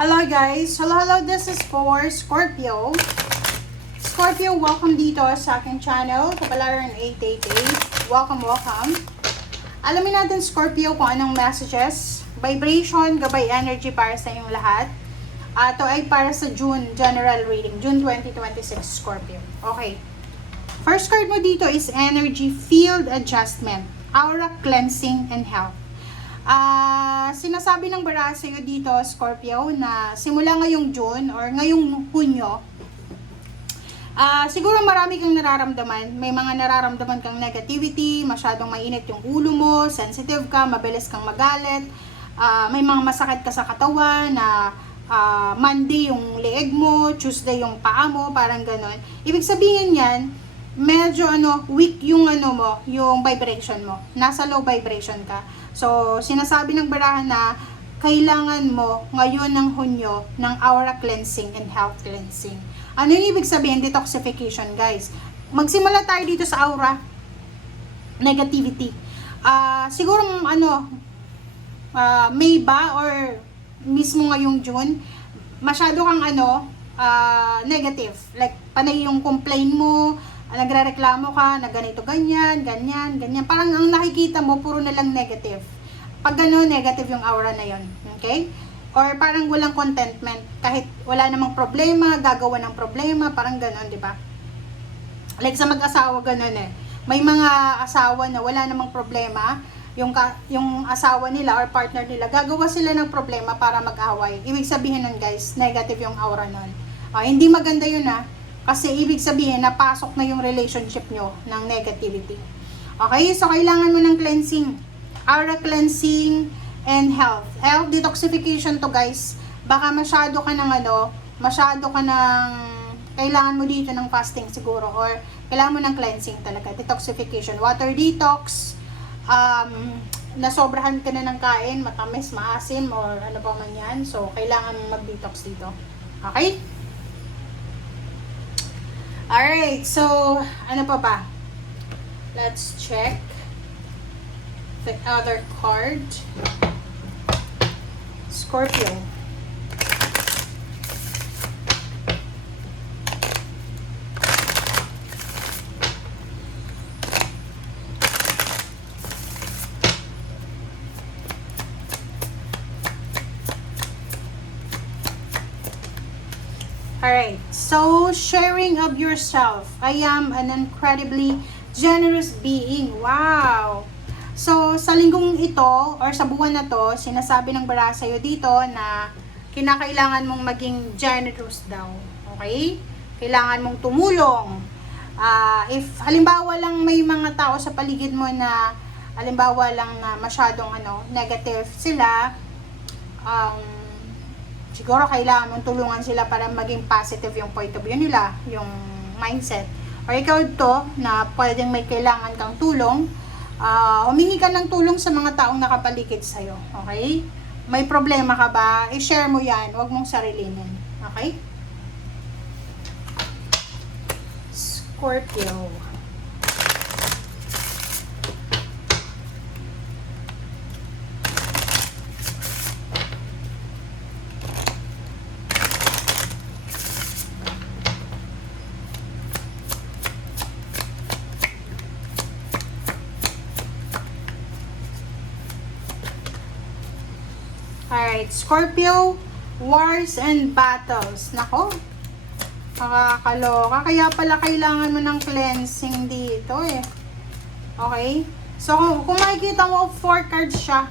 Hello guys! Hello, this is for Scorpio. Scorpio, welcome dito sa aking channel, Kapalaran 888. Welcome. Alamin natin Scorpio kung anong messages, vibration, gabay energy para sa inyong lahat. Ito ay para sa June general reading, June 2026 Scorpio. Okay. First card mo dito is energy field adjustment, aura cleansing and health. Sinasabi ng baraha sa'yo dito, Scorpio, na simula ngayong June or ngayong Hunyo, siguro marami kang nararamdaman. May mga nararamdaman kang negativity, masyadong mainit yung ulo mo, sensitive ka, mabilis kang magalit, may mga masakit ka sa katawan na Monday yung leeg mo, Tuesday yung paa mo, parang ganon. Ibig sabihin yan, medyo weak yung yung vibration mo. Nasa low vibration ka. So, sinasabi ng baraha na kailangan mo ngayon ng Hunyo ng aura cleansing and health cleansing. Ano yung ibig sabihin? Detoxification, guys. Magsimula tayo dito sa aura negativity. Siguro May ba or mismo ngayong June, masyado kang negative. Like, panay yung complain mo, nagrereklamo ka na ganito, ganyan. Parang ang nakikita mo, puro na lang negative. Pag gano'n, negative yung aura na yon, okay? Or parang walang contentment. Kahit wala namang problema, gagawa ng problema, parang gano'n, di ba? Like sa mag-asawa, gano'n eh. May mga asawa na wala namang problema, yung asawa nila or partner nila, gagawa sila ng problema para mag-away. Ibig sabihin nun, guys, negative yung aura nun. Hindi maganda yun kasi ibig sabihin, napasok na yung relationship nyo ng negativity. Okay, so kailangan mo ng cleansing. Aura cleansing and health. Health detoxification to, guys. Baka masyado ka ng kailangan mo dito ng fasting siguro or kailangan mo ng cleansing talaga. Detoxification. Water detox. Nasobrahan ka na ng kain, matamis, maasim, or ano pa man yan. So, kailangan mag-detox dito. Okay? Alright, so, ano pa ba? Let's check the other card. Scorpio. Alright, so sharing of yourself. I am an incredibly generous being. Wow! So, sa linggong ito, or sa buwan na to, sinasabi ng baraha sa'yo dito na kinakailangan mong maging generous daw. Okay? Kailangan mong tumulong. If halimbawa lang may mga tao sa paligid mo na halimbawa lang na masyadong negative sila, siguro kailangan mong tulungan sila para maging positive yung point of view nila, yung mindset. Or ikaw to, na pwedeng may kailangan kang tulong, humingi ka ng tulong sa mga taong nakapaligid sa'yo. Okay? May problema ka ba? I-share mo yan. Huwag mong sarilinin. Okay? Scorpio. Alright, Scorpio, wars and battles. Nako, nakakaloka. Kaya pala kailangan mo ng cleansing dito eh. Okay? So, kung makikita mo, 4 cards siya.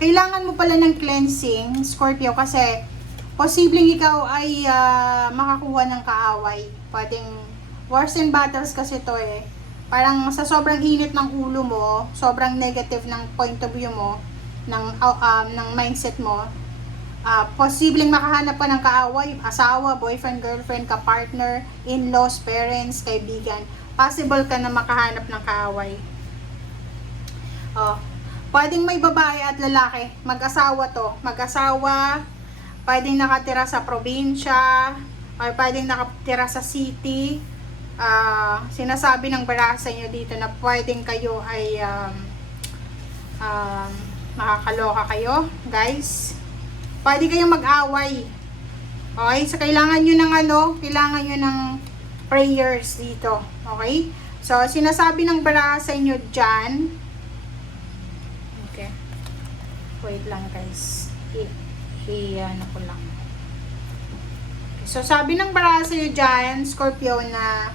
Kailangan mo pala ng cleansing, Scorpio, kasi posibleng ikaw ay makakuha ng kaaway. Pwedeng wars and battles kasi to eh. Parang sa sobrang init ng ulo mo, sobrang negative ng point of view mo, ng mindset mo, posibleng makahanap pa ng kaaway, asawa, boyfriend, girlfriend, ka-partner, in-laws, parents, kaibigan. Possible ka na makahanap ng kaaway. Pwedeng may babae at lalaki, mag-asawa to. Mag-asawa, pwedeng nakatira sa probinsya, or pwedeng nakatira sa city. Sinasabi ng baraha sa inyo dito na pwedeng kayo ay makakaloka kayo, guys. Pwede kayong mag-away. Okay? So, kailangan nyo ng kailangan nyo ng prayers dito. Okay? So, sinasabi ng baraha sa inyo dyan. Okay. Wait lang guys. Ano ko lang. So, sabi ng baraha sa inyo dyan, Scorpio, na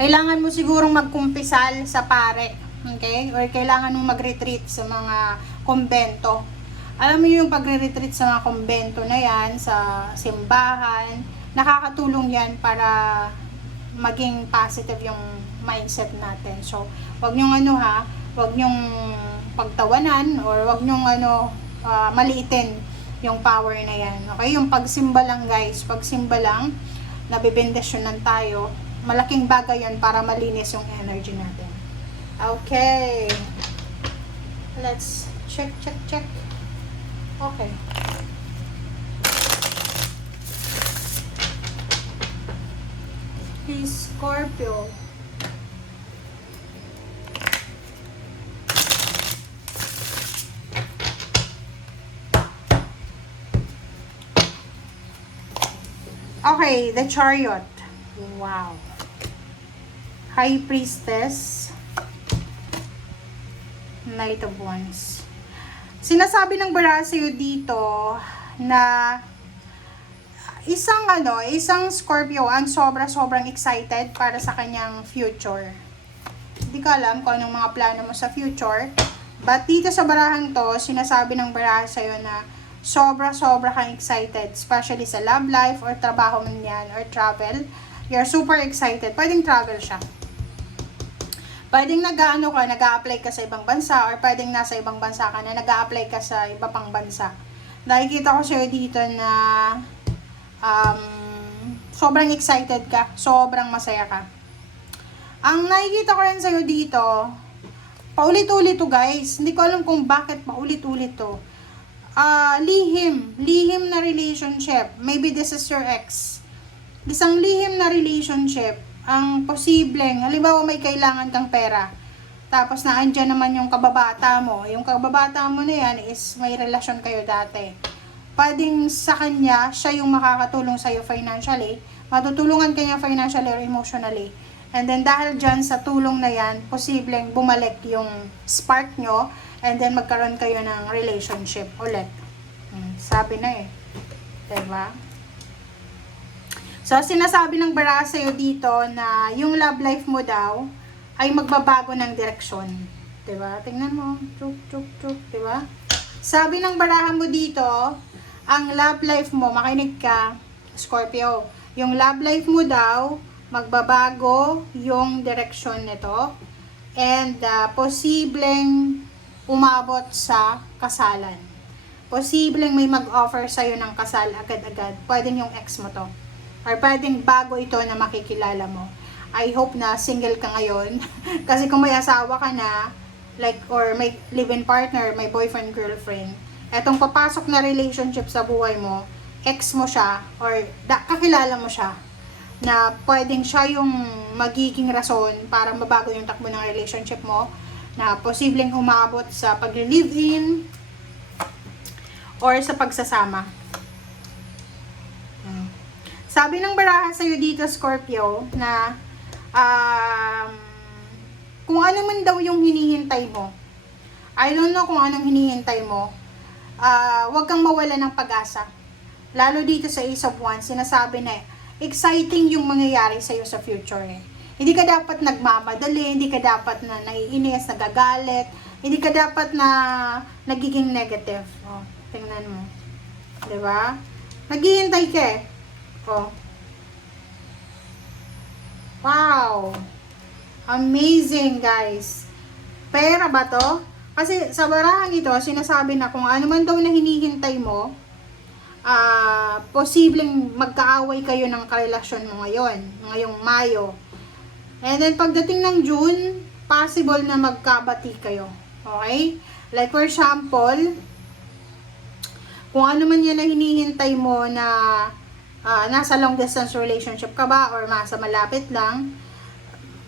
kailangan mo sigurong magkumpisal sa pare. Okay? Or kailangan mo mag-retreat sa mga kumbento. Alam mo yung pagre-retreat sa mga kumbento na yan, sa simbahan, nakakatulong yan para maging positive yung mindset natin. So, wag nyong wag nyong pagtawanan or wag nyong maliitin yung power na yan. Okay? Yung pagsimba lang guys, pagsimba lang, nabibendasyonan tayo, malaking bagay yan para malinis yung energy natin. Okay. Let's check. Okay. Please, Scorpio. Okay, the Chariot. Wow. High Priestess. Knight of Wands. Sinasabi ng baraha sa'yo dito na isang Scorpio ang sobrang excited para sa kanyang future. Hindi ko alam kung anong mga plano mo sa future. But dito sa barahang to, sinasabi ng baraha sa'yo na sobra kang excited. Especially sa love life or trabaho man yan or travel. You're super excited. Pwedeng travel siya. Pwedeng nag-a-apply ka sa ibang bansa or pwedeng nasa ibang bansa ka na nag-a-apply ka sa iba pang bansa. Nakikita ko sa'yo dito na sobrang excited ka, sobrang masaya ka. Ang nakikita ko rin sa'yo dito, paulit-ulit to guys. Hindi ko alam kung bakit paulit-ulit to. Lihim na relationship. Maybe this is your ex. Isang lihim na relationship ang posibleng, halimbawa may kailangan kang pera, tapos na andyan naman yung kababata mo na yan is may relasyon kayo dati. Pwedeng sa kanya, siya yung makakatulong sa'yo financially, matutulungan kanya financially or emotionally. And then dahil dyan sa tulong na yan, posibleng bumalik yung spark nyo, and then magkaroon kayo ng relationship ulit. Sabi na eh. Diba? So, sinasabi ng baraha sa'yo dito na yung love life mo daw ay magbabago ng direksyon. Diba? Tingnan mo. Chuk. Diba? Sabi ng baraha mo dito, ang love life mo, makinig ka, Scorpio, yung love life mo daw, magbabago yung direksyon nito and posibleng umabot sa kasalan. Posibleng may mag-offer sa'yo ng kasal agad-agad. Pwedeng yung ex mo to. Or pwedeng bago ito na makikilala mo. I hope na single ka ngayon. Kasi kung may asawa ka na, like, or may live-in partner, may boyfriend, girlfriend, etong papasok na relationship sa buhay mo, ex mo siya, or kakilala mo siya, na pwedeng siya yung magiging rason para mabago yung takbo ng relationship mo, na posibleng umabot sa pag-live-in, or sa pagsasama. Sabi ng baraha sa'yo dito, Scorpio, na kung ano man daw yung hinihintay mo, I don't know kung anong hinihintay mo, wag kang mawala ng pag-asa. Lalo dito sa Ace of Wands, sinasabi na exciting yung mangyayari sa'yo sa future. Hindi ka dapat nagmamadali, hindi ka dapat na naiinis, nagagalit, hindi ka dapat na nagiging negative. Oh, tingnan mo. Diba? Naghihintay ka eh. Oh. Wow! Amazing, guys. Pera ba to? Kasi sa barahang ito, sinasabi na kung ano man daw na hinihintay mo, posibleng magkaaway kayo ng karelasyon mo ngayong Mayo. And then pagdating ng June, possible na magkabati kayo. Okay? Like for example, kung ano man yan na hinihintay mo na nasa long distance relationship ka ba or nasa malapit lang,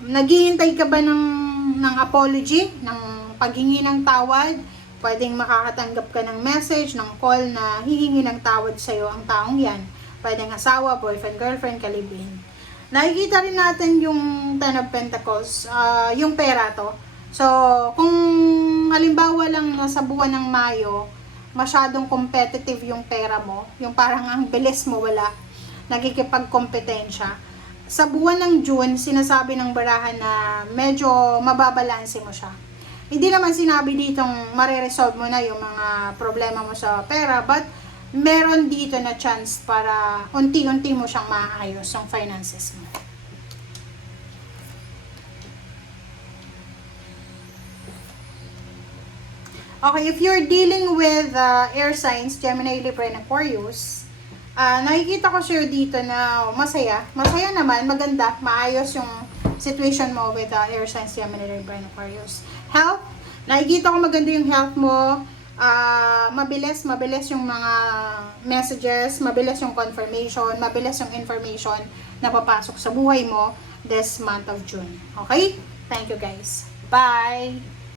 naghihintay ka ba ng apology, ng paghingi ng tawad? Pwedeng makakatanggap ka ng message, ng call na hihingi ng tawad sa'yo ang taong yan. Pwedeng asawa, boyfriend, girlfriend, kalibin. Nakikita rin natin yung Ten of Pentacles, yung pera to. So, kung halimbawa lang na sa buwan ng Mayo, masyadong competitive yung pera mo, yung parang ang bilis mo wala, nagkikipagkompetensya. Sa buwan ng June, sinasabi ng barahan na medyo mababalanse mo siya. Hindi naman sinabi ditong mareresolve mo na yung mga problema mo sa pera, but meron dito na chance para unti-unti mo siyang maayos yung finances mo. Okay, if you're dealing with air signs, Gemini, Libra, and Aquarius, nakikita ko sure dito na masaya. Masaya naman, maganda, maayos yung situation mo with air signs, Gemini, Libra, and Aquarius. Health, nakikita ko maganda yung health mo. Mabilis yung mga messages, mabilis yung confirmation, mabilis yung information na papasok sa buhay mo this month of June. Okay? Thank you guys. Bye!